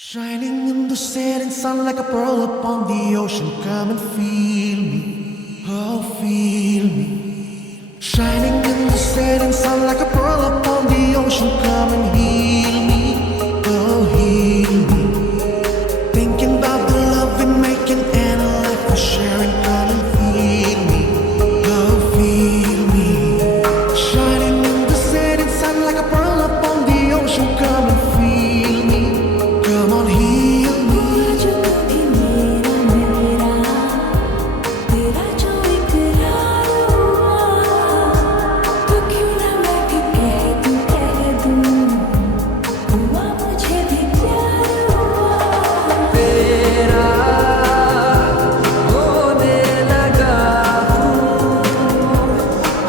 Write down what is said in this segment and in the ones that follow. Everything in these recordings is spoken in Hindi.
Shining in the setting sun like a pearl upon the ocean. Come and feel me, oh feel me. Shining in the setting sun like a pearl upon the ocean. Come and heal me, oh heal me. Thinking about the love we're making and a life we're sharing. Come and feel me, oh feel me. Shining in the setting sun like a pearl upon the ocean. Come and feel me. Come on, heal me. जो कभी मेरा मेरा तेरा जो इकरार हुआ तो क्यों ना मैं भी कह दूँ हुआ मुझे भी प्यार हुआ तेरा होने लगा हूँ,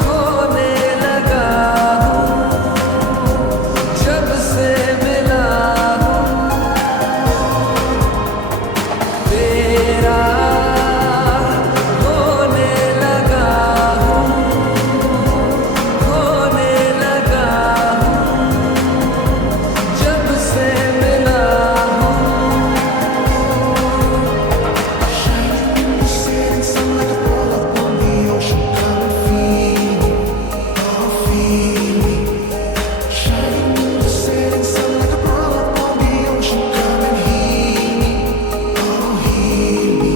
होने लगा हूँ, जब से मिला हूँ। तेरा होने लगा हूँ, होने लगा हूँ, जब से मिला हूँ। Shining in the setting sun like a pearl upon the ocean. Come and feel me, oh feel me. Shining in the setting sun like a pearl upon the ocean. Come and heal me, oh heal me.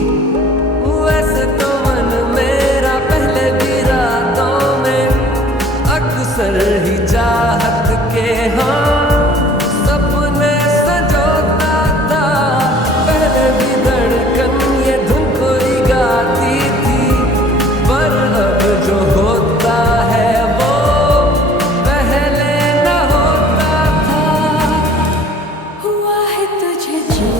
वैसे तो मन मेरा पहले भी रातों में अक्सर ही चाहत के सपने संजोता था। पहले भी धड़कन ये धुन कोई गाती थी, पर अब जो होता है वो पहले न होता था। हुआ है तुझे जो